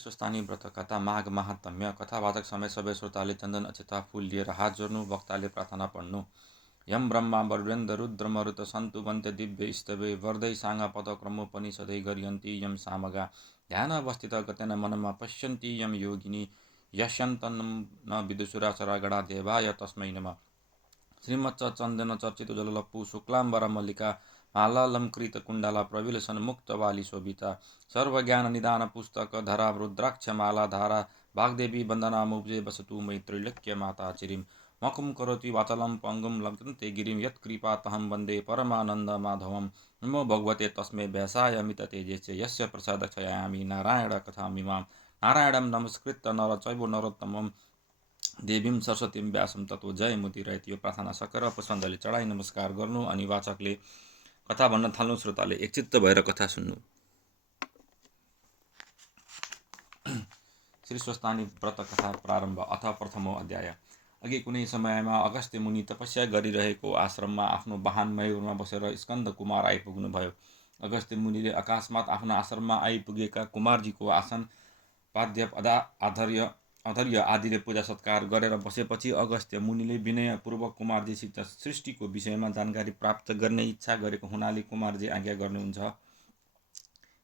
स्वस्थानी व्रत कथा माघ महात्म्य कथावाचक समय सबै श्रोताले चन्दन अक्षता फूल लिएर हात जोड्नु, वक्ताले प्रार्थना पढ्नु। यम ब्रह्मा वरुणेन्द्र रुद्र मरुत सन्तु वन्त्य दिव्य स्तवे वर्दै साङ्गा पदक्रमो पनि सधैँ गरियन्ति यम सामगा ध्यान अवस्थित गतेन मनमा पश्यन्ति यम योगिनी यस्यन्तन न विदुषुरा चरागणा देवाय तस्मै नमः। श्रीमच्च चन्दन चर्चित जललप्पु शुक्लाम्बर मल्लिका मालालंकृत कुण्डला प्रविलसन मुक्त वाली शोभिता सर्वज्ञान निदान पुस्तक धरा रुद्राक्ष माला धारा वाग्देवी वन्दना मुब्जे बसतु मैत्रैलक्य माता चिरीं मकुं करोति वाचलं पंगुं लंघन्ते गिरिं यत्कृपा तहं वन्दे परमानन्द माधवं। नमो भगवते तस्मै व्यासाय मिततेजस्य यस्य प्रसाद क्षयामि नारायण कथामिमां नारायणं नमस्कृत्य नर चैव नरोत्तमं देवीं सरस्वतीं व्यासं ततो जय मुदिरयत्। यो प्रार्थना सकेर पुष्पाञ्जली चढाई नमस्कार गर्नु अनि वाचकले कथा भन्न थाल्नु, श्रोताले एकचित्त भएर कथा सुन्नु। श्री स्वस्थानी व्रत कथा प्रारम्भ। अथ प्रथमो अध्याय। अघि कुनै समयमा अगस्त्य मुनि तपस्या गरिरहेको आश्रममा आफ्नो वाहन मयूरमा बसेर स्कन्द कुमार आइपुग्नुभयो। अगस्त्य मुनिले अकस्मात आफ्नो आश्रममा आइपुगेका कुमारजीको आसन पाद्य आधर्य आदिले पूजा सत्कार गरेर बसेपछि अगस्त्य मुनिले विनयपूर्वक कुमारजीसित सृष्टिको विषयमा जानकारी प्राप्त गर्ने इच्छा गरेको हुनाले कुमारजी आज्ञा गर्नुहुन्छ।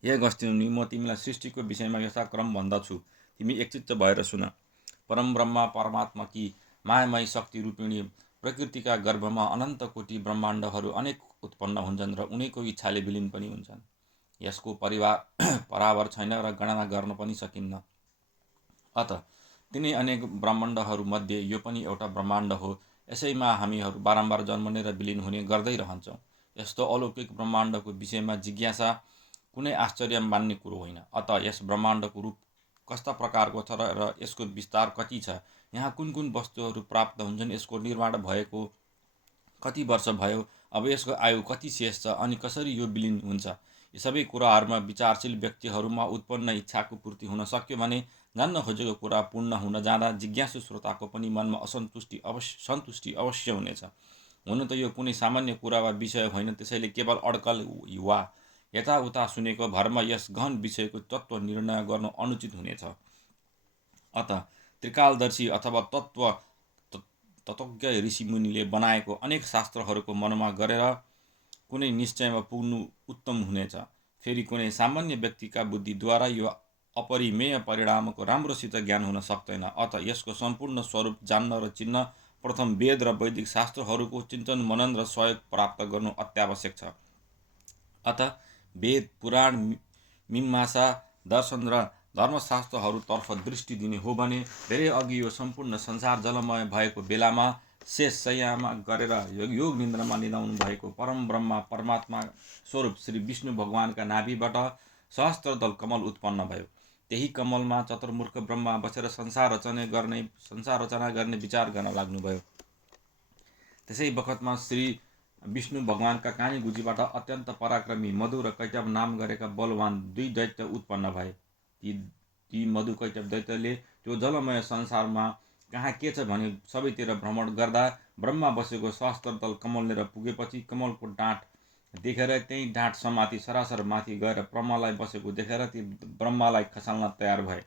हे अगस्त्य मुनि, म तिमीलाई सृष्टिको विषयमा यथाक्रम भन्दछु, तिमी एकचित्त भएर सुन। परम ब्रह्मा परमात्मा कि मायामय शक्ति रूपिणी प्रकृतिका गर्भमा अनन्त कोटि ब्रह्माण्डहरू अनेक उत्पन्न हुन्छन् र उनैको इच्छाले विलीन पनि हुन्छन्। यसको परावर छैन र गणना गर्न पनि सकिन्न। अत तिनै अनेक ब्रह्माण्डहरूमध्ये यो पनि एउटा ब्रह्माण्ड हो। यसैमा हामीहरू बारम्बार जन्मने र विलीन हुने गर्दै रहन्छौँ। यस्तो अलौकिक ब्रह्माण्डको विषयमा जिज्ञासा कुनै आश्चर्य मान्ने कुरो होइन। अत यस ब्रह्माण्डको रूप कस्ता प्रकारको छ र यसको विस्तार कति छ, यहाँ कुन कुन वस्तुहरू प्राप्त हुन्छन्, यसको निर्माण भएको कति वर्ष भयो, अब यसको आयु कति शेष छ अनि कसरी यो विलीन हुन्छ, यी सबै कुराहरूमा विचारशील व्यक्तिहरूमा उत्पन्न इच्छाको पूर्ति हुन सक्यो भने जान्न खोजेको कुरा पूर्ण हुन जाँदा जिज्ञासु श्रोताको पनि मनमा सन्तुष्टि अवश्य हुनेछ। हुन त यो कुनै सामान्य कुरा वा विषय होइन, त्यसैले केवल अड्कल वा यताउता सुनेको भरमा यस गहन विषयको तत्त्व निर्णय गर्नु अनुचित हुनेछ। अत त्रिकालदर्शी अथवा तत्त्वज्ञ ऋषिमुनिले बनाएको अनेक शास्त्रहरूको मनमा गरेर कुनै निश्चयमा पुग्नु उत्तम हुनेछ। फेरि कुनै सामान्य व्यक्तिका बुद्धिद्वारा यो अपरिमेय परिणामको राम्रोसित ज्ञान हुन सक्दैन। अत यसको सम्पूर्ण स्वरूप जान्न र चिन्न प्रथम वेद र वैदिक शास्त्रहरूको चिन्तन मनन र सहयोग प्राप्त गर्नु अत्यावश्यक छ। अत वेद पुराण मीमांसा दर्शन र धर्मशास्त्रहरूतर्फ दृष्टि दिने हो भने धेरै अघि यो सम्पूर्ण संसार जलमय भएको बेलामा शेष शय्यामा गरेर योग निन्द्रामा निदाउनु भएको परम ब्रह्मा परमात्मा स्वरूप श्री विष्णु भगवानका नाभिबाट सहस्त्रदल कमल उत्पन्न भयो। त्यही कमलमा चतुर्मुख ब्रह्मा बसेर संसार रचना गर्ने विचार गर्न लाग्नुभयो। त्यसै बखतमा श्री विष्णु भगवानका कानी गुजीबाट अत्यन्त पराक्रमी मधु र कैटभ नाम गरेका बलवान दुई दैत्य उत्पन्न भए। ती मधु कैटभ दैत्यले त्यो जलमय संसारमा कहाँ के छ भने सबैतिर भ्रमण गर्दा ब्रह्मा बसेको सहस्त्रदल कमलनेर पुगेपछि कमलको डाँठ देखेर त्यही डाँठ समाति सरासर माथि गएर ब्रह्मालाई बसेको देखेर ती ब्रह्मालाई खसाल्न तयार भए।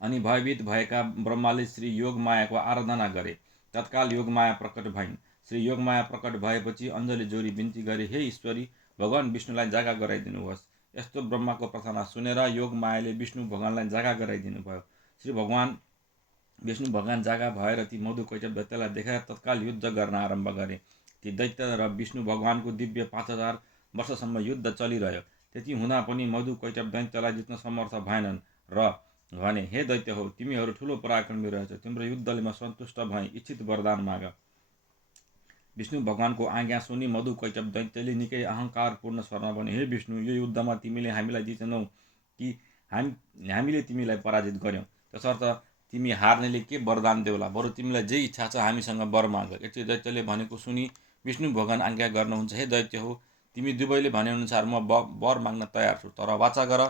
अनि भयभीत भएका ब्रह्माले श्री योगमायाको आराधना गरे। तत्काल योगमाया प्रकट भइन्। श्री योगमाया प्रकट भएपछि अञ्जली जोरी बिन्ती गरे, हे ईश्वरी, भगवान विष्णुलाई जागा गराइदिनुहोस्। यस्तो ब्रह्माको प्रार्थना सुनेर योगमायाले विष्णु भगवानलाई जागा गराइदिनु भयो। श्री विष्णु भगवान जागा भएर ती मधु कैटभ दैत्यलाई देखेर तत्काल युद्ध गर्न आरम्भ गरे। ती दैत्य र विष्णु भगवानको दिव्य 5000 वर्षसम्म युद्ध चलिरह्यो। त्यति हुँदा पनि मधु कैटभ दैत्यलाई जित्न समर्थ भएनन् र भने, हे दैत्य हो, तिमीहरू ठुलो पराक्रमी रहेछौ, तिम्रो युद्धले म सन्तुष्ट भएँ, इच्छित वरदान माग। विष्णु भगवानको आज्ञा सुनि मधु कैटभ दैत्यले निकै अहङ्कारपूर्ण स्वरमा भने, हे विष्णु, यो युद्धमा तिमीले हामीलाई जितेनौ कि हामीले तिमीलाई पराजित गर्यौँ? तसर्थ तिमी हार्नेले के वरदान देऊला, बरु तिमीलाई जे इच्छा छ हामीसँग वर माग। यति दैत्यले भनेको सुनि विष्णु भगवान आज्ञा गर्नुहुन्छ, हे दैत्य हो, तिमी दुवैले भनेअनुसार म वर माग्न तयार छु, तर वाचा गर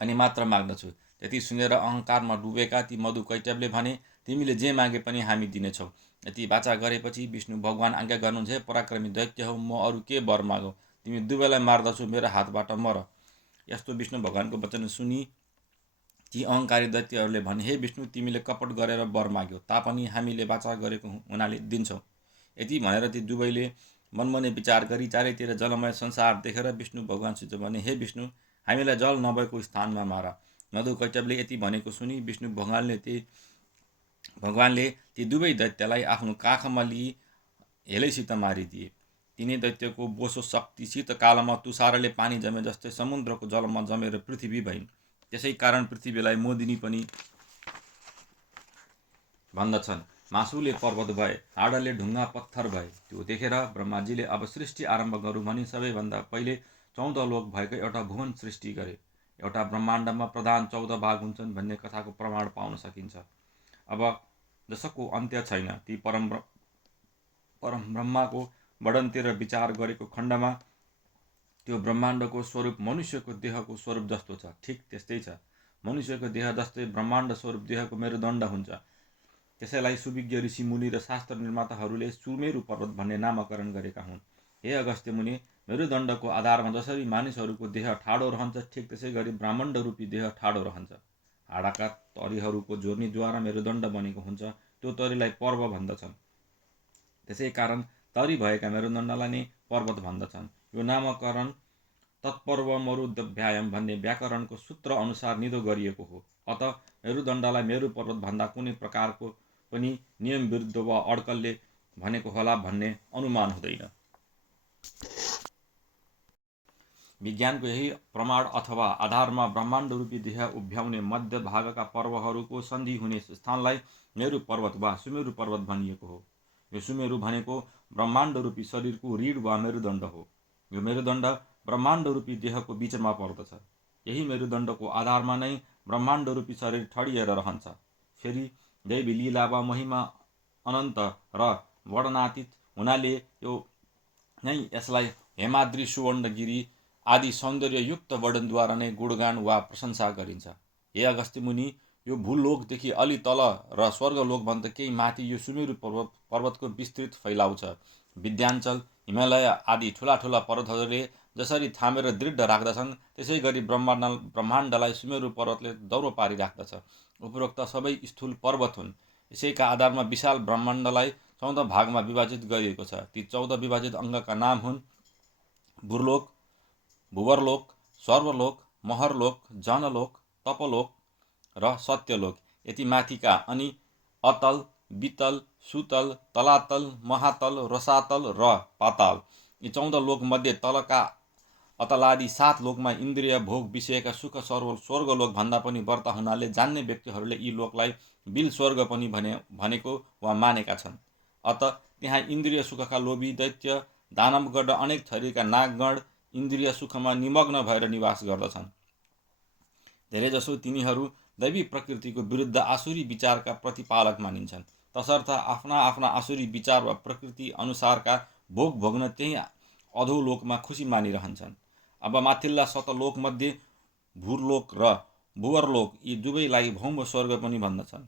अनि मात्र माग्दछु। त्यति सुनेर अहङ्कारमा डुबेका ती मधु कैटभले भने, तिमीले जे मागे पनि हामी दिनेछौँ। यति वाचा गरेपछि विष्णु भगवान आज्ञा गर्नुहुन्छ, हे पराक्रमी दैत्य हो, म अरू के वर मागौँ, तिमी दुवैलाई मार्दछु, मेरो हातबाट मर। यस्तो विष्णु भगवानको वचन सुनि ती अहङ्कारी दैत्यहरूले भने, हे विष्णु, तिमीले कपट गरेर वर माग्यौ तापनि हामीले वाचा गरेको हुनाले दिन्छौँ। यति भनेर ती दुवैले मनमने विचार गरी चारैतिर जलमय संसार देखेर विष्णु भगवानसित भने, हे विष्णु, हामीलाई जल नभएको स्थानमा मार। मधुकैटभले यति भनेको सुनि विष्णु भगवानले ती दुवै दैत्यलाई आफ्नो काखमा लिई हेलैसित मारिदिए। तिनै दैत्यको बोसो शक्ति शीतकालमा तुषारले पानी जमे जस्तै समुद्रको जलमा जमेर पृथ्वी भइन्। त्यसै कारण पृथ्वीलाई मोदिनी पनि भन्दछन्। मासुले पर्वत भए, हाडले ढुङ्गा पत्थर भए। त्यो देखेर ब्रह्माजीले अब सृष्टि आरम्भ गरौँ भनी सबैभन्दा पहिले 14 लोक भएको एउटा भुवन सृष्टि गरे। एउटा ब्रह्माण्डमा प्रधान 14 भाग हुन्छन् भन्ने कथाको प्रमाण पाउन सकिन्छ। अब जसको अन्त्य छैन, ती परम ब्रह्माको वर्णनतिर विचार गरेको खण्डमा त्यो ब्रह्माण्डको स्वरूप मनुष्यको देहको स्वरूप जस्तो छ। ठिक त्यस्तै छ। मनुष्यको देह जस्तै ब्रह्माण्ड स्वरूप देहको मेरुदण्ड हुन्छ। त्यसैलाई सुविज्ञ ऋषि मुनि र शास्त्र निर्माताहरूले सुमेरु पर्वत भन्ने नामकरण गरेका हुन्। हे अगस्त्य मुनि, मेरुदण्डको आधारमा जसरी मानिसहरूको देह ठाडो रहन्छ, ठिक त्यसै गरी ब्रह्माण्ड रूपी देह ठाडो रहन्छ। हाडाका तरीहरूको जोर्नीद्वारा मेरुदण्ड बनेको हुन्छ। त्यो तरीलाई पर्व भन्दछन्। त्यसै कारण तरी भएका मेरुदण्डलाई नै पर्वत भन्दछन्। यो नामकरण तत्पर्व मरुदभ्यायम भन्ने व्याकरणको सूत्र अनुसार निदो गरिएको हो। अत मेरुदण्डलाई मेरु पर्वत भन्दा कुनै प्रकारको पनि नियम विरुद्ध वा अड्कलले भनेको होला भन्ने अनुमान हुँदैन। विज्ञानको यही प्रमाण अथवा आधारमा ब्रह्माण्ड रूपी देह उभ्याउने मध्य भागका पर्वहरूको सन्धि हुने स्थानलाई मेरु पर्वत वा सुमेरु पर्वत भनिएको हो। यो सुमेरु भनेको ब्रह्माण्ड रूपी शरीरको रीढ वा मेरुदण्ड हो। यो मेरुदण्ड ब्रह्माण्ड रूपी देहको बीचमा पर्दछ। यही मेरुदण्डको आधारमा नै ब्रह्माण्ड रूपी शरीर ठडिएर रहन्छ। फेरि दैवी लीला वा महिमा अनन्त र वर्णनातीत हुनाले यो नै यसलाई हेमाद्री सुवर्णगिरी आदि सौन्दर्ययुक्त वर्णनद्वारा नै गुणगान वा प्रशंसा गरिन्छ। हे अगस्त्य मुनि, यो भूलोकदेखि अलि तल र स्वर्गलोकभन्दा केही माथि यो सुमेरु पर्वतको विस्तृत फैलाउ छ। विन्ध्याचल, हिमालय आदि ठुला ठुला पर्वतहरूले जसरी थामेर दृढ राख्दछन्, त्यसै गरी ब्रह्माण्डलाई सुमेरु पर्वतले दौरो पारिराख्दछ। उपरोक्त सबै स्थूल पर्वत हुन्। यसैका आधारमा विशाल ब्रह्माण्डलाई 14 भागमा विभाजित गरिएको छ। ती 14 विभाजित अङ्गका नाम हुन्: भूलोक, भुवरलोक, सर्वलोक, महरलोक, जनलोक, तपलोक र सत्यलोक। यति माथिका अनि अतल, वितल, सुतल, तलातल, महातल, रसातल र पाताल। यी 14 लोकमध्ये तलका अतलादि 7 लोकमा इन्द्रिय भोग विषयका सुख स्वर्गलोक भन्दा पनि बढ्ता हुनाले जान्ने व्यक्तिहरूले यी लोकलाई बिल स्वर्ग पनि भनेको वा मानेका छन्। अत त्यहाँ इन्द्रिय सुखका लोभी दैत्य, दानवगण र अनेक थरीका नागगण इन्द्रिय सुखमा निमग्न भएर निवास गर्दछन्। धेरैजसो तिनीहरू दैवी प्रकृतिको विरुद्ध आसुरी विचारका प्रतिपालक मानिन्छन्। तसर्थ आफ्ना आफ्ना आसुरी विचार वा प्रकृति अनुसारका भोग भोग्न त्यही अधोलोकमा खुसी मानिरहन्छन्। अब माथिल्ला सतलोकमध्ये भूलोक र भुवरलोक यी दुवैलाई भौम स्वर्ग पनि भन्दछन्।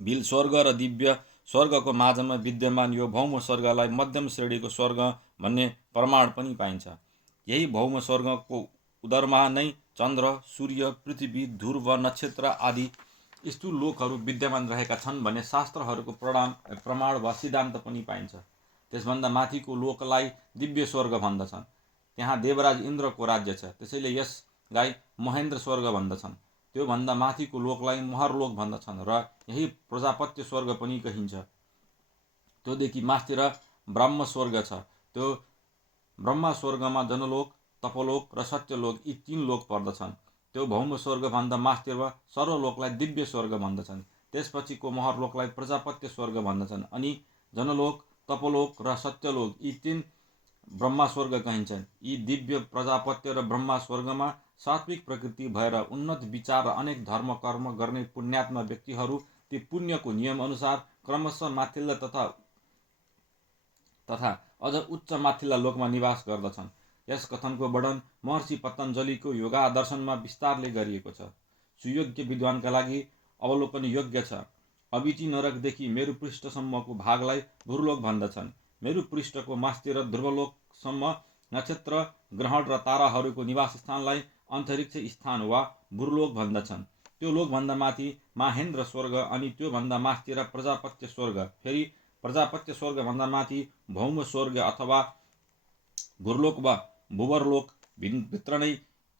बिल स्वर्ग र दिव्य स्वर्गको माझमा विद्यमान यो भौम स्वर्गलाई मध्यम श्रेणीको स्वर्ग भन्ने प्रमाण पनि पाइन्छ। यही भौम स्वर्गको उदरमा नै चन्द्र, सूर्य, पृथ्वी, ध्रुव, नक्षत्र आदि स्थूल लोकहरू विद्यमान रहेका छन् भन्ने शास्त्रहरूको प्रमाण वा सिद्धान्त पनि पाइन्छ। त्यसभन्दा माथिको लोकलाई दिव्य स्वर्ग भन्दछन्। त्यहाँ देवराज इन्द्रको राज्य छ, त्यसैले यसलाई महेन्द्र स्वर्ग भन्दछन्। त्योभन्दा माथिको लोकलाई महरलोक भन्दछन् र यही प्रजापत्य स्वर्ग पनि कहिन्छ। त्योदेखि मास्तिर ब्रह्म स्वर्ग छ। त्यो ब्रह्मा स्वर्गमा जनलोक, तपलोक र सत्यलोक यी 3 लोक पर्दछन्। त्यो भौम स्वर्गभन्दा मास्तिर सर्वलोकलाई दिव्य स्वर्ग भन्दछन्। त्यसपछिको महरलोकलाई प्रजापत्य स्वर्ग भन्दछन्। अनि जनलोक, तपलोक र सत्यलोक यी 3 ब्रह्मा स्वर्ग कहिन्छन्। यी दिव्य प्रजापत्य र ब्रह्मा स्वर्गमा सात्विक प्रकृति भएर उन्नत विचार र अनेक धर्म कर्म गर्ने पुण्यात्मा व्यक्तिहरू ती पुण्यको नियम अनुसार क्रमशः माथिल्ला तथा अझ उच्च माथिल्ला लोकमा निवास गर्दछन्। यस कथनको वर्णन महर्षि पतञ्जलिको योगादर्शनमा विस्तारले गरिएको छ। सुयोग्य विद्वानका लागि अवलोकन योग्य छ। अविची नरकदेखि मेरुपृष्ठसम्मको भागलाई भूलोक भन्दछन्। मेरुपृष्ठको मास्तिर ध्रुवलोकसम्म नक्षत्र, ग्रहण र ताराहरूको निवास स्थानलाई अन्तरिक्ष स्थान वा भूलोक भन्दछन्। त्यो लोकभन्दा माथि माहेन्द्र स्वर्ग, अनि त्योभन्दा माथितिर प्रजापत्य स्वर्ग, फेरि प्रजापत्य स्वर्गभन्दा माथि भौम स्वर्ग अथवा भूर्लोक वा भूवरलोक भित्र नै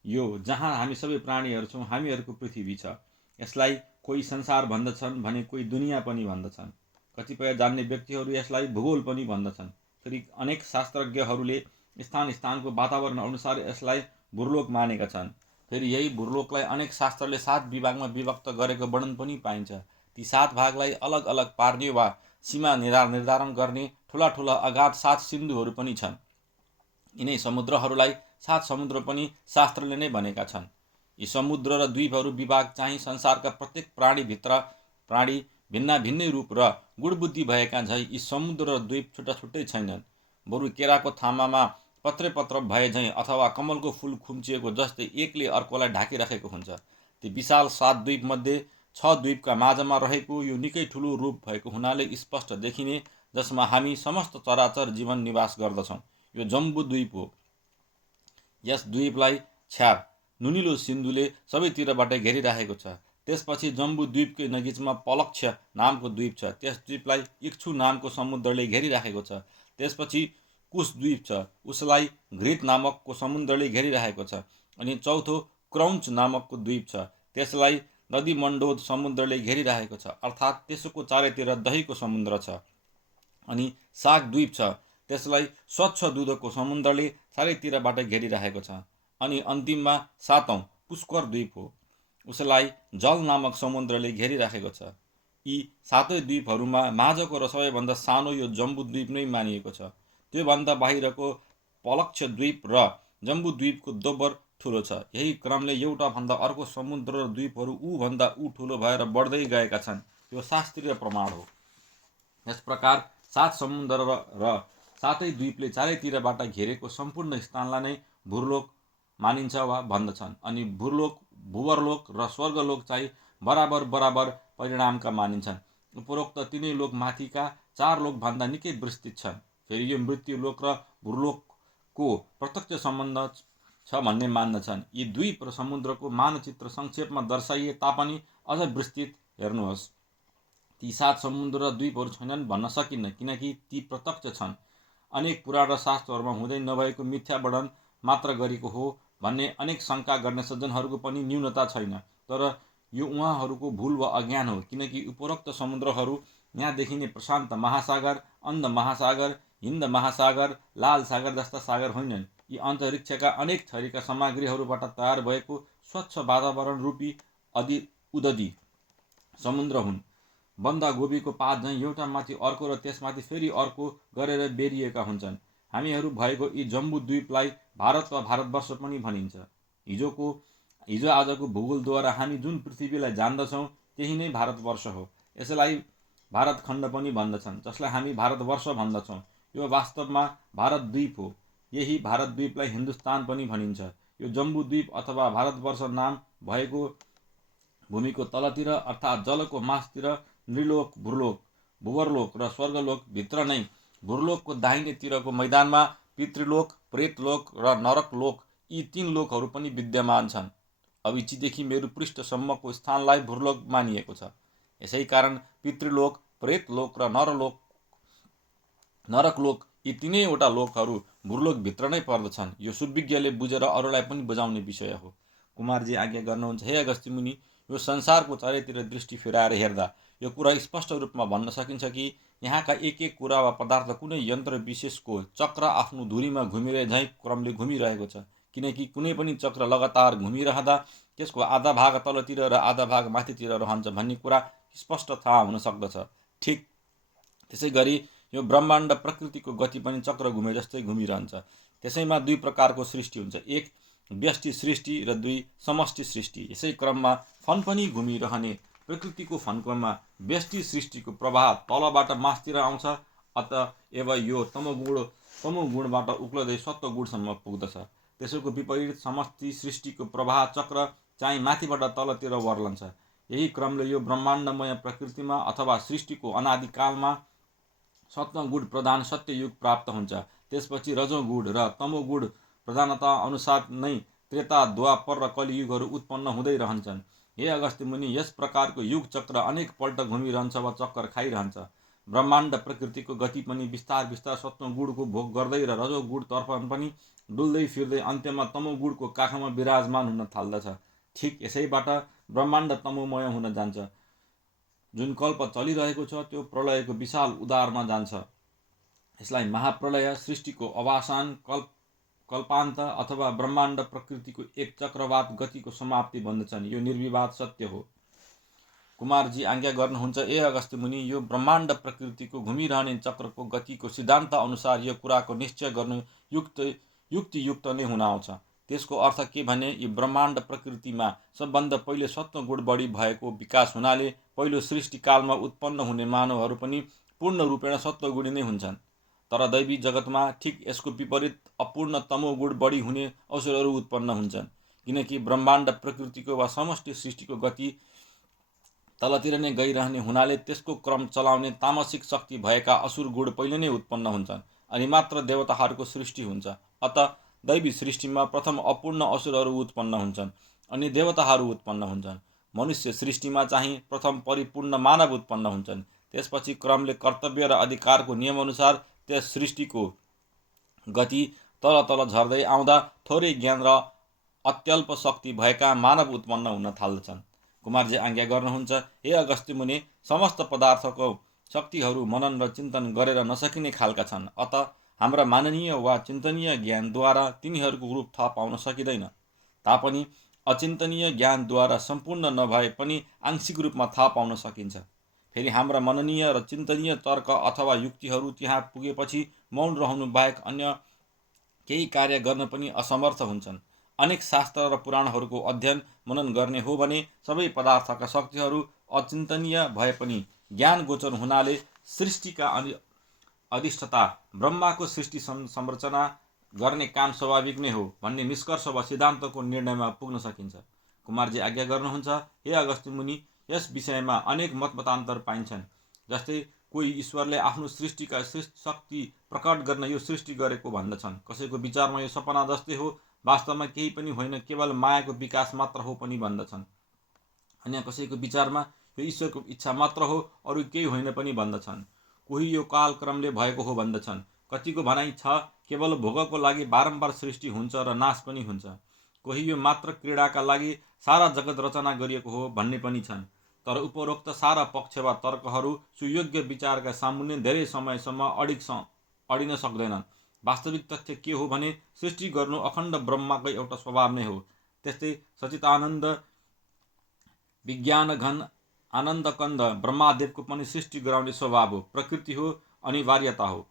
यो जहाँ हामी सबै प्राणीहरू छौँ हामीहरूको पृथ्वी छ। यसलाई कोही संसार भन्दछन् भने कोही दुनियाँ पनि भन्दछन्। कतिपय जान्ने व्यक्तिहरू यसलाई भूगोल पनि भन्दछन्। फेरि अनेक शास्त्रज्ञहरूले स्थान स्थानको वातावरण अनुसार यसलाई भूर्लोक मानेका छन्। फेरि यही भूर्लोकलाई अनेक शास्त्रले 7 विभागमा विभक्त गरेको वर्णन पनि पाइन्छ। ती 7 भागलाई अलग अलग पार्ने वा सीमा निर्धारण गर्ने ठुला ठुला अगाध 7 सिन्धुहरू पनि छन्। यिनै समुद्रहरूलाई 7 समुद्र पनि शास्त्रले नै भनेका छन्। यी समुद्र र द्वीपहरू विभाग चाहिँ संसारका प्रत्येक प्राणी भिन्ना भिन्नै रूप र गुणबुद्धि भएका झैँ यी समुद्र र द्वीप छुट्टा छुट्टै छैनन्। बरु केराको थामामा पत्र भए झैँ अथवा कमलको फुल खुम्चिएको जस्तै एकले अर्कोलाई ढाकिराखेको हुन्छ। ती विशाल 7 द्वीपमध्ये 6 द्वीपका माझमा रहेको यो निकै ठुलो रूप भएको हुनाले स्पष्ट देखिने, जसमा हामी समस्त चराचर जीवन निवास गर्दछौँ, यो जम्बू द्वीप हो। यस द्वीपलाई छ्यार नुनिलो सिन्धुले सबैतिरबाट घेरिरहेको छ। त्यसपछि जम्बू द्वीपकै नजिकमा पलक्ष नामको द्वीप छ। त्यस द्वीपलाई इक्छु नामको समुद्रले घेरिराखेको छ। त्यसपछि कुश द्वीप छ, उसलाई घृत नामकको समुद्रले घेरिरहेको छ। अनि चौथो क्रौञ्च नामकको द्वीप छ, त्यसलाई नदीमण्डोद समुद्रले घेरिरहेको छ, अर्थात् त्यसको चारैतिर दहीको समुद्र छ। अनि साग द्वीप छ, त्यसलाई स्वच्छ दुधको समुद्रले चारैतिरबाट घेरिरहेको छ। अनि अन्तिममा 7औं पुष्कर द्वीप हो, उसलाई जल नामक समुद्रले घेरिराखेको छ। यी 7 द्वीपहरूमा माझको र सबैभन्दा सानो यो जम्बू द्वीप नै मानिएको छ। त्योभन्दा बाहिरको पलक्ष द्वीप र जम्बू द्वीपको दोब्बर ठुलो छ। यही क्रमले एउटा भन्दा अर्को समुद्र र द्वीपहरू ऊभन्दा ऊ ठुलो भएर बढ्दै गएका छन्। यो शास्त्रीय प्रमाण हो। यस प्रकार 7 समुद्र र 7 द्वीपले चारैतिरबाट घेरेको सम्पूर्ण स्थानलाई नै भूर्लोक मानिन्छ वा भन्दछन्। अनि भूर्लोक, भूवरलोक र स्वर्गलोक चाहिँ बराबर परिणामका मानिन्छन्। उपरोक्त तीनै लोक माथिका 4 लोकभन्दा निकै विस्तृत छन्। फेरि यो मृत्युलोक र भूर्लोकको प्रत्यक्ष सम्बन्ध छ भन्ने मान्दछन्। यी द्वीप र समुद्रको मानचित्र संक्षेपमा दर्शाइए तापनि अझ विस्तृत हेर्नुहोस्। ती 7 समुद्र र द्वीपहरू छैनन् भन्न सकिन्न, किनकि ती प्रत्यक्ष छन्। अनेक पुराण र शास्त्रहरूमा हुँदै नभएको मिथ्या वर्णन मात्र गरेको हो भन्ने अनेक शङ्का गर्ने सज्जनहरूको पनि न्यूनता छैन। तर यो उहाँहरूको भुल वा अज्ञान हो, किनकि उपरोक्त समुद्रहरू यहाँ देखिने प्रशान्त महासागर, अन्ध महासागर, हिन्द महासागर, लाल सागर जस्ता सागर होइनन्। यी अन्तरिक्षका अनेक थरीका सामग्रीहरूबाट तयार भएको स्वच्छ वातावरण रूपी उदधी समुद्र हुन्। बन्दा गोबीको पात झैँ एउटा माथि अर्को र त्यसमाथि फेरि अर्को गरेर बेरिएका हुन्छन्। हामीहरू भएको यी जम्बू द्वीपलाई भारत वा भारतवर्ष पनि भनिन्छ। हिजो आजको भूगोलद्वारा हामी जुन पृथ्वीलाई जान्दछौँ त्यही नै भारतवर्ष हो। यसलाई भारतखण्ड पनि भन्दछन्, जसलाई हामी भारतवर्ष भन्दछौँ। यो वास्तवमा भारत द्वीप हो। यही भारत द्वीपलाई हिन्दुस्तान पनि भनिन्छ। यो जम्बू द्वीप अथवा भारतवर्ष नाम भएको भूमिको तलतिर अर्थात् जलको मासतिर नृलोक, भूर्लोक, भूवरलोक र स्वर्गलोक भित्र नै भूर्लोकको दाहिने तिरको मैदानमा पितृलोक, प्रेतलोक र नरकलोक, यी 3 लोकहरू पनि विद्यमान छन्। अविचीदेखि मेरु पृष्ठसम्मको स्थानलाई भूर्लोक मानिएको छ। यसै कारण पितृलोक, प्रेतलोक र नरकलोक यी 3वटा लोकहरू भूर्लोकभित्र नै पर्दछन्। यो सुविज्ञले बुझेर अरूलाई पनि बुझाउने विषय हो। कुमारजी आज्ञा गर्नुहुन्छ, हे अगस्त्य मुनि, यो संसारको चारैतिर दृष्टि फिराएर हेर्दा यो कुरा स्पष्ट रूपमा भन्न सकिन्छ कि यहाँका एक एक कुरा वा पदार्थ कुनै यन्त्र विशेषको चक्र आफ्नो धुरीमा घुमिरहे झैँ क्रमले घुमिरहेको छ। किनकि कुनै पनि चक्र लगातार घुमिरहँदा त्यसको आधा भाग तलतिर र आधा भाग माथितिर रहन्छ भन्ने कुरा स्पष्ट थाहा हुन सक्दछ। ठिक त्यसै गरी यो ब्रह्माण्ड प्रकृतिको गति पनि चक्र घुमे जस्तै घुमिरहन्छ। त्यसैमा 2 प्रकारको सृष्टि हुन्छ, 1 व्यष्टि सृष्टि र 2 समष्टि सृष्टि। यसै क्रममा फन पनि घुमिरहने प्रकृतिको फन्कोमा व्यष्टि सृष्टिको प्रवाह तलबाट मासतिर आउँछ। अतएव यो तमोगुणबाट उक्लदै सत्वगुणसम्म पुग्दछ। त्यसको विपरीत समष्टि सृष्टिको प्रवाह चक्र चाहिँ माथिबाट तलतिर वर्लन्छ। यही क्रमले यो ब्रह्माण्डमय प्रकृतिमा अथवा सृष्टिको अनादिकालमा सत्वगुण प्रधान सत्ययुग प्राप्त हुन्छ। त्यसपछि रजोगुण र तमोगुण प्रधानता अनुसार नै त्रेता, द्वापर र कलियुगहरू उत्पन्न हुँदै रहन्छन्। हे अगस्त्य मुनि, यस प्रकारको युग चक्र अनेक पल्ट घुमिरहन्छ वा चक्कर खाइरहन्छ। ब्रह्माण्ड प्रकृतिको गति पनि बिस्तार बिस्तार सत्व गुणको भोग गर्दै र रजो गुणतर्फ पनि डुल्दै फिर्दै अन्त्यमा तमो गुणको काखमा विराजमान हुन थाल्दछ। ठिक यसैबाट ब्रह्माण्ड तमोमय हुन जान्छ। जुन कल्प चलिरहेको छ त्यो प्रलयको विशाल उदारमा जान्छ। यसलाई महाप्रलय, सृष्टिको अवसान, कल्पान्त अथवा ब्रह्माण्ड प्रकृतिको एक चक्रवात गतिको समाप्ति भन्दछन्। यो निर्विवाद सत्य हो। कुमारजी आज्ञा गर्नुहुन्छ, ए अगस्त्य मुनि, यो ब्रह्माण्ड प्रकृतिको घुमिरहने चक्रको गतिको सिद्धान्त अनुसार यो कुराको निश्चय गर्नु युक्तियुक्त नै हुन आउँछ। त्यसको अर्थ के भने, यी ब्रह्माण्ड प्रकृतिमा सबभन्दा पहिले सत्वगुण बढी भएको विकास हुनाले पहिलो सृष्टिकालमा उत्पन्न हुने मानवहरू पनि पूर्ण रूपेण सत्वगुणी नै हुन्छन्। तर दैवी जगतमा ठिक यसको विपरीत अपूर्ण तमोगुण बढी हुने असुरहरू उत्पन्न हुन्छन्, किनकि ब्रह्माण्ड प्रकृतिको वा समष्टि सृष्टिको गति तलतिर नै गइरहने हुनाले त्यसको क्रम चलाउने तामसिक शक्ति भएका असुर गुण पहिले नै उत्पन्न हुन्छन् अनि मात्र देवताहरूको सृष्टि हुन्छ। अत दैवी सृष्टिमा प्रथम अपूर्ण असुरहरू उत्पन्न हुन्छन् अनि देवताहरू उत्पन्न हुन्छन्। मनुष्य सृष्टिमा चाहिँ प्रथम परिपूर्ण मानव उत्पन्न हुन्छन्। त्यसपछि क्रमले कर्तव्य र अधिकारको नियमअनुसार त्यस सृष्टिको गति तल तल झर्दै आउँदा थोरै ज्ञान र अत्यल्प शक्ति भएका मानव उत्पन्न हुन थाल्दछन्। कुमारजी आज्ञा गर्नुहुन्छ, हे अगस्त्य मुनि, समस्त पदार्थको शक्तिहरू मनन र चिन्तन गरेर नसकिने खालका छन्। अत हाम्रा माननीय वा चिन्तनीय ज्ञानद्वारा तिनीहरूको रूप थाहा पाउन सकिँदैन। तापनि अचिन्तनीय ज्ञानद्वारा सम्पूर्ण नभए पनि आंशिक रूपमा थाहा पाउन सकिन्छ। फेरि हाम्रा मननीय र चिन्तनीय तर्क अथवा युक्तिहरू त्यहाँ पुगेपछि मौन रहनु बाहेक अन्य केही कार्य गर्न पनि असमर्थ हुन्छन्। अनेक शास्त्र र पुराणहरूको अध्ययन मनन गर्ने हो भने सबै पदार्थका शक्तिहरू अचिन्तनीय भए पनि ज्ञान गोचर हुनाले सृष्टिका अधिष्ठता ब्रह्माको सृष्टि संरचना गर्ने काम स्वाभाविक नै हो भन्ने निष्कर्ष वा सिद्धान्तको निर्णयमा पुग्न सकिन्छ। कुमारजी आज्ञा गर्नुहुन्छ, हे अगस्त्य मुनि, यस विषयमा अनेक मतमतान्तर पाइन्छन्। जस्तै कोही ईश्वरले आफ्नो सृष्टिका शक्ति प्रकट गर्न यो सृष्टि गरेको भन्दछन्। कसैको विचारमा यो सपना जस्तै हो, वास्तवमा केही पनि होइन, केवल मायाको विकास मात्र हो पनि भन्दछन्। अन्य कसैको विचारमा यो ईश्वरको इच्छा मात्र हो, अरू केही होइन पनि भन्दछन्। कोही यो कालक्रमले भएको हो भन्दछन्। कतिको भनाइ छ केवल भोगको लागि बारम्बार सृष्टि हुन्छ र नाश पनि हुन्छ। कोही यो मात्र क्रीडाका लागि सारा जगत रचना गरिएको हो भन्ने पनि छन्। तर उपरोक्त सारा पक्ष वा तर्कहरू सुयोग्य विचारका सामुन्ने धेरै समयसम्म अडिन सक्दैनन्। वास्तविक तथ्य के हो भने सृष्टि गर्नु अखण्ड ब्रह्माको एउटा स्वभाव नै हो। त्यस्तै सचितानन्द विज्ञानघन आनन्दकन्द ब्रह्मादेवको पनि सृष्टि गराउने स्वभाव हो, प्रकृति हो, अनिवार्यता हो।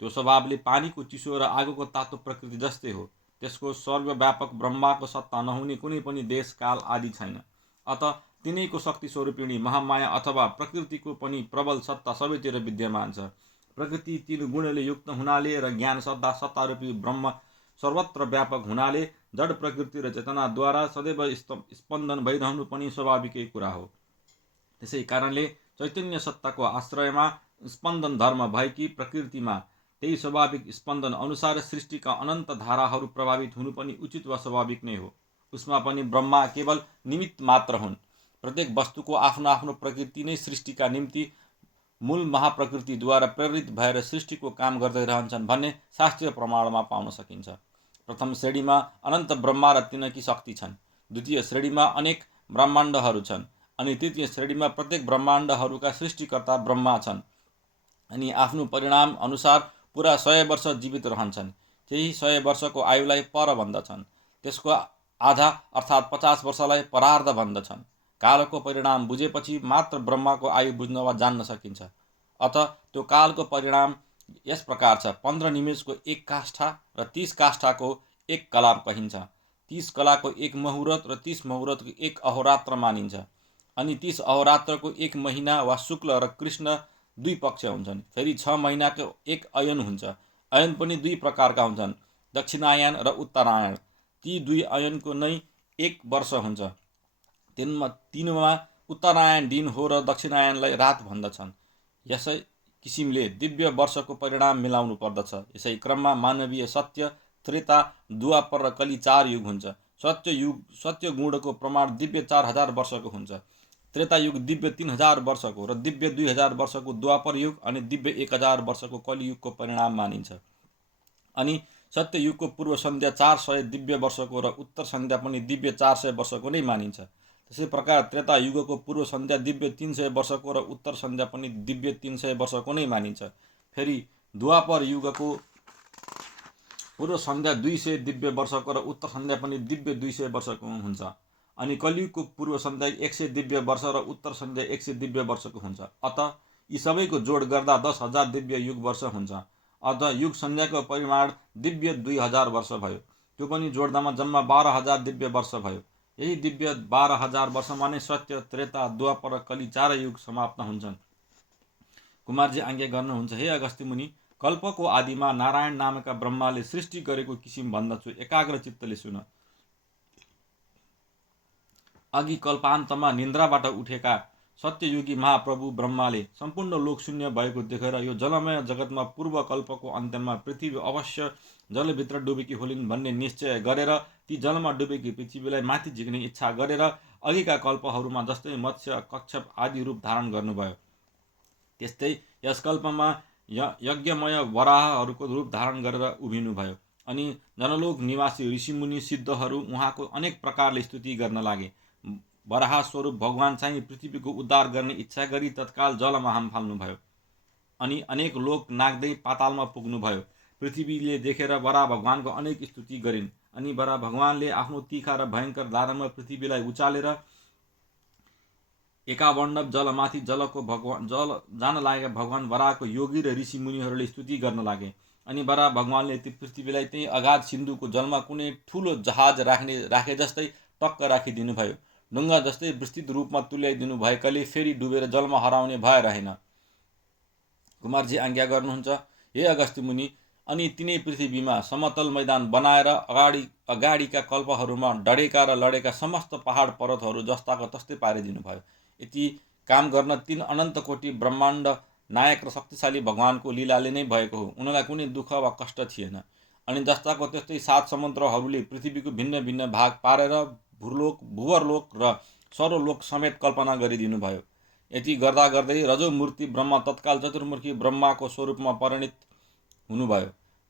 त्यो स्वभावले पानीको चिसो र आगोको तातो प्रकृति जस्तै हो। त्यसको सर्वव्यापक ब्रह्माको सत्ता नहुने कुनै पनि देश, काल आदि छैन। अत तिनैको शक्ति स्वरूपिणी महामाया अथवा प्रकृतिको पनि प्रबल सत्ता सबैतिर विद्यमान छ। प्रकृति तीन गुणले युक्त हुनाले र ज्ञान सत्तारूपी ब्रह्म सर्वत्र व्यापक हुनाले जड प्रकृति र चेतनाद्वारा सदैव स्पन्दन भइरहनु पनि स्वाभाविकै कुरा हो। त्यसै कारणले चैतन्य सत्ताको आश्रयमा स्पन्दन धर्म भएकी प्रकृतिमा त्यही स्वाभाविक स्पन्दन अनुसार सृष्टिका अनन्त धाराहरू प्रभावित हुनु पनि उचित वा स्वाभाविक नै हो। उसमा पनि ब्रह्मा केवल निमित्त मात्र हुन्। प्रत्येक वस्तुको आफ्नो आफ्नो प्रकृति नै सृष्टिका निम्ति मूल महाप्रकृतिद्वारा प्रेरित भएर सृष्टिको काम गर्दै रहन्छन् भन्ने शास्त्रीय प्रमाणमा पाउन सकिन्छ। प्रथम श्रेणीमा अनन्त ब्रह्मा र तिनकी शक्ति छन्। द्वितीय श्रेणीमा अनेक ब्रह्माण्डहरू छन् अनि तृतीय श्रेणीमा प्रत्येक ब्रह्माण्डहरूका सृष्टिकर्ता ब्रह्मा छन् अनि आफ्नो परिणाम अनुसार पुरा 100 वर्ष जीवित रहन्छन्। त्यही 100 वर्षको आयुलाई पर भन्दछन्। त्यसको आधा अर्थात् 50 वर्षलाई परार्ध भन्दछन्। कालको परिणाम बुझेपछि मात्र ब्रह्माको आयु बुझ्न वा जान्न सकिन्छ। अत त्यो कालको परिणाम यस प्रकार छ। 15 निमेषको एक काष्ठा र 30 काष्ठाको एक कला कहिन्छ। 30 कलाको एक मुहुर्त र 30 मुहुर्तको एक अहोरात्र मानिन्छ। अनि 30 अहोरात्रको एक महिना वा शुक्ल र कृष्ण दुई पक्ष हुन्छन्। फेरि 6 महिनाको एक अयन हुन्छ। अयन पनि दुई प्रकारका हुन्छन्, दक्षिणायन र उत्तरायण। ती दुई अयनको नै एक वर्ष हुन्छ। तिनमा उत्तरायण दिन हो र दक्षिणायनलाई रात भन्दछन्। यसै किसिमले दिव्य वर्षको परिणाम मिलाउनु पर्दछ। यसै क्रममा मानवीय सत्य, त्रेता, द्वापर र कली 4 युग हुन्छ। सत्यगुणको प्रमाण दिव्य 4000 वर्षको हुन्छ। त्रेतायुग दिव्य 3000 वर्षको र दिव्य 2000 वर्षको द्वापर युग अनि दिव्य 1000 वर्षको कलियुगको परिणाम मानिन्छ। अनि सत्ययुगको पूर्व सन्ध्या 400 दिव्य वर्षको र उत्तर सन्ध्या पनि दिव्य 400 वर्षको नै मानिन्छ। त्यसै प्रकार त्रेतायुगको पूर्व सन्ध्या दिव्य 300 वर्षको र उत्तर सन्ध्या पनि दिव्य 300 वर्षको नै मानिन्छ। फेरि द्वापर युगको पूर्व सन्ध्या 200 दिव्य वर्षको र उत्तर सन्ध्या पनि दिव्य 200 वर्षको हुन्छ। अनि कलियुगको पूर्व सन्ध्या 100 दिव्य वर्ष र उत्तर सन्ध्या 100 दिव्य वर्षको हुन्छ। अत यी सबैको जोड गर्दा 10,000 दिव्य युग वर्ष हुन्छ। अत युग सन्ध्याको परिमाण दिव्य 2000 वर्ष भयो। त्यो पनि जोड्दामा जम्मा 12,000 दिव्य वर्ष भयो। यही दिव्य 12,000 वर्षमा नै सत्य, त्रेता, द्वापर र कलि चारै युग समाप्त हुन्छन्। कुमारजी आज्ञा गर्नुहुन्छ, हे अगस्त्य मुनि, कल्पको आदिमा नारायण नामका ब्रह्माले सृष्टि गरेको किसिम भन्दछु, एकाग्र चित्तले सुन। अघि कल्पान्तमा निन्द्राबाट उठेका सत्ययुगी महाप्रभु ब्रह्माले सम्पूर्ण लोक शून्य भएको देखेर यो जलमय जगतमा पूर्व कल्पको अन्त्यमा पृथ्वी अवश्य जलभित्र डुबेकी होलिन् भन्ने निश्चय गरेर ती जलमा डुबेकी पृथ्वीलाई माथि झिक्ने इच्छा गरेर अघिका कल्पहरूमा जस्तै मत्स्य, कच्छप आदि रूप धारण गर्नुभयो। त्यस्तै यस कल्पमा यज्ञमय वराहहरूको रूप धारण गरेर उभिनुभयो। अनि जनलोक निवासी ऋषिमुनि सिद्धहरू उहाँको अनेक प्रकारले स्तुति गर्न लागे। वराह स्वरूप भगवान चाहिँ पृथ्वीको उद्धार गर्ने इच्छा गरी तत्काल जलमा हाम फाल्नुभयो। अनि अनेक लोक नाग्दै पातालमा पुग्नुभयो। पृथ्वीले देखेर वराह भगवानको अनेक स्तुति गरिन्। अनि वराह भगवानले आफ्नो तीखा र भयङ्कर धारामा पृथ्वीलाई उचालेर एकावण्डव जलमाथि जल जान लागेका भगवान वराहको योगी र ऋषि मुनिहरूले स्तुति गर्न लागे। अनि वराह भगवानले ती पृथ्वीलाई त्यही अगाध सिन्धुको जलमा कुनै ठुलो जहाज राखे जस्तै टक्क राखिदिनुभयो। ढुङ्गा जस्तै विस्तृत रूपमा तुल्याइदिनु भएकाले फेरि डुबेर जलमा हराउने भय रहेन। कुमारजी आज्ञा गर्नुहुन्छ, हे अगस्त्य मुनि, अनि तिनै पृथ्वीमा समतल मैदान बनाएर अगाडिका कल्पहरूमा डढेका र लडेका समस्त पहाड पर्वतहरू जस्ताको तस्तै पारिदिनुभयो। यति काम गर्न 3 अनन्त कोटि ब्रह्माण्ड नायक र शक्तिशाली भगवानको लीलाले नै भएको हो। उनलाई कुनै दुःख वा कष्ट थिएन। अनि जस्ताको त्यस्तै 7 समुद्रहरूले पृथ्वीको भिन्न भिन्न भाग पारेर भुवरलोक र सर्वलोक समेत कल्पना गरिदिनुभयो। यति गर्दा गर्दै रजोमूर्ति ब्रह्मा तत्काल चतुर्मुखी ब्रह्माको स्वरूपमा परिणत हुनुभयो।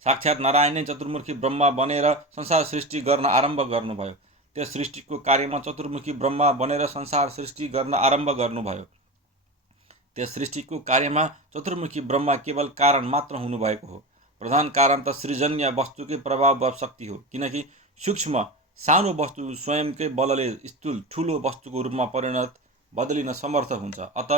साक्षात् नारायण नै चतुर्मुखी ब्रह्मा बनेर संसार सृष्टि गर्न आरम्भ गर्नुभयो। त्यस सृष्टिको कार्यमा चतुर्मुखी ब्रह्मा बनेर संसार सृष्टि गर्न आरम्भ गर्नुभयो। त्यस सृष्टिको कार्यमा चतुर्मुखी ब्रह्मा केवल कारण मात्र हुनुभएको हो। प्रधान कारण त सृजन्य वस्तुकै प्रभाव वा शक्ति हो। किनकि सूक्ष्म सानो वस्तु स्वयंकै बलले स्थूल ठुलो वस्तुको रूपमा बदलिन समर्थ हुन्छ। अत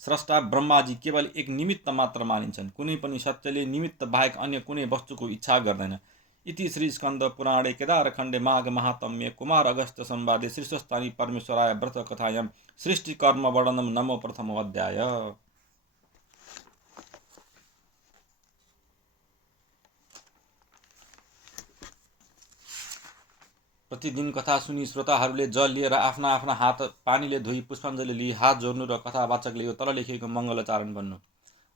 स्रष्टा ब्रह्माजी केवल एक निमित्त मात्र मानिन्छन्। कुनै पनि सत्यले निमित्त बाहेक अन्य कुनै वस्तुको इच्छा गर्दैन। इति श्री स्कन्द पुराणे केदारखण्डे माघ महात्म्ये कुमार अगस्त्य संवादे शीर्षस्थानी परमेश्वराय व्रत कथायां सृष्टि कर्म वर्णनम नमो प्रथमो अध्याय। प्रतिदिन कथा सुनि श्रोताहरूले जल लिएर आफ्ना आफ्ना हात पानीले धोई पुष्पाञ्जली लिई हात जोड्नु र कथावाचकले यो तल लेखिएको मङ्गलचारण भन्नु।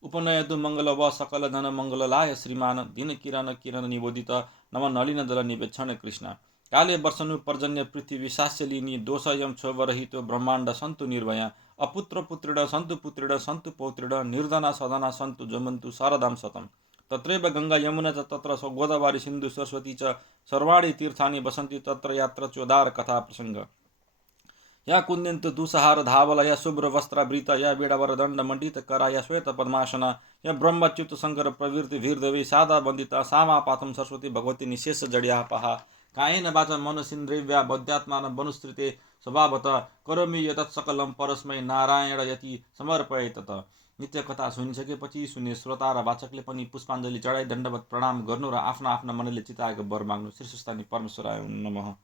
उपनयतु मङ्गल व सकल धन मङ्गललाय श्रीमान दिन किरण निबोधित नम नलिन जल निवेक्षण कृष्ण काले वर्षनु पर्जन्य पृथ्वी शास्यलिनी दोषयम क्षोभरहितो ब्रह्माण्ड सन्तु निर्भया अपुत्र पुत्रिण सन्तु पुत्रिण सन्तु पौत्रिण निर्धना सदना सन्तु जमन्तु शारदां शतम् तत्रैव गंगा यमुना च तत्र गोदावरी सिन्धु सरस्वती च सर्वाणि तीर्थानि वसन्ति तत्र यात्र चोदार कथा प्रसंग या कुंदन्तु दुसहार धावल या शुभ्र वस्त्रावृत या वीणावर दंड मंडित करा या श्वेत पद्मासना या ब्रह्मच्युत शंकर प्रवृत्ति वीरदेवी सादा वंदिता सामा पाथम सरस्वती भगवती निशेष जड़िया पहा कायेन वाचा मनसिन्द्रिव्या बध्यात्मान वनुश्रिते स्वभावत करोमि यतत् सकलम परस्मै नारायण यति समर्पय तत। नित्य कथा सुनिसकेपछि सुन्ने श्रोता र वाचकले पनि पुष्पाञ्जली चढाई दण्डवत प्रणाम गर्नु र आफ्ना आफ्ना मनले चिताएको वर माग्नु। शीर्षस्थानी परमेश्वराय नमः।